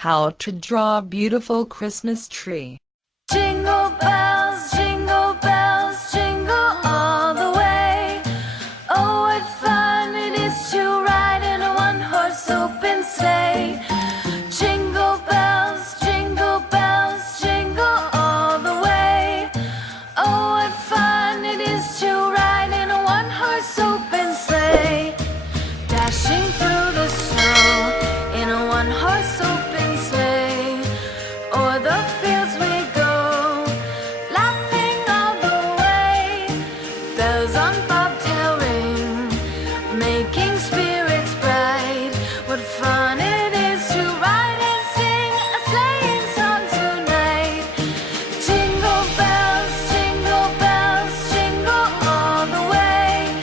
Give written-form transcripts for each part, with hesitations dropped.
How to draw a beautiful Christmas tree. Jingle bells, jingle all the way. Oh, what fun it is to ride in a one-horse open sleigh. Jingle bells, jingle all the way. Oh, what fun it is to ride in a one-horse open sleigh. Dashing through the snow in a one-horse open sleigh. O'er the fields we go, laughing all the way. Bells on bobtail ring, making spirits bright. What fun it is to ride and sing a sleighing song tonight. Jingle bells, jingle all the way.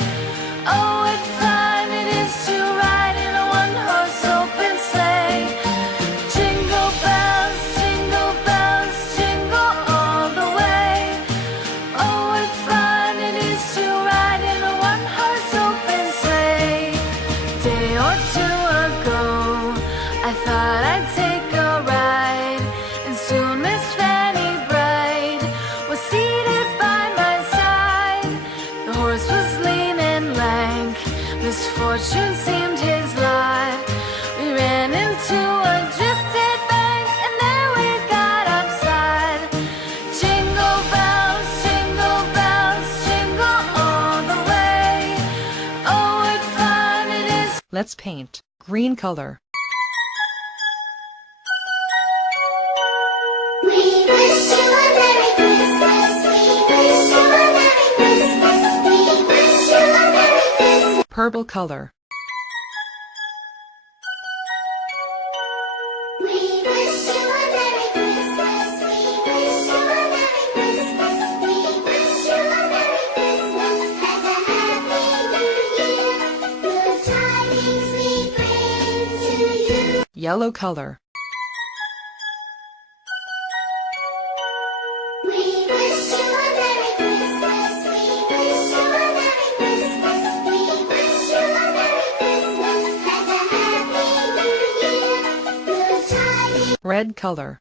Oh, what fun it is to ride in a one-horse open sleigh. Jingle bells, jingle all the way. Oh, what fun it is to ride in a one-horse open sleigh. Day or two ago, I thought I'd take a ride, and soon Miss Fanny Bright was seated by my side. The horse was lean and lank, misfortune seemed his lot. We ran into a drifted bank, and there we got upside. Jingle bells, jingle all the way. Oh, what fun it is. Let's paint. Green color. We wish you a Merry Christmas. We wish you a Merry Christmas. We wish you a Merry Christmas. Purple color. We wish you a Merry Christmas. We wish you a Merry Christmas. We wish you a Merry Christmas and a Happy New Year. Good tidings we bring to you. Yellow color. We wish you a Merry Christmas. We wish you a Merry Christmas. We wish you a Merry Christmas and a Happy New Year. Good tidings. Red color.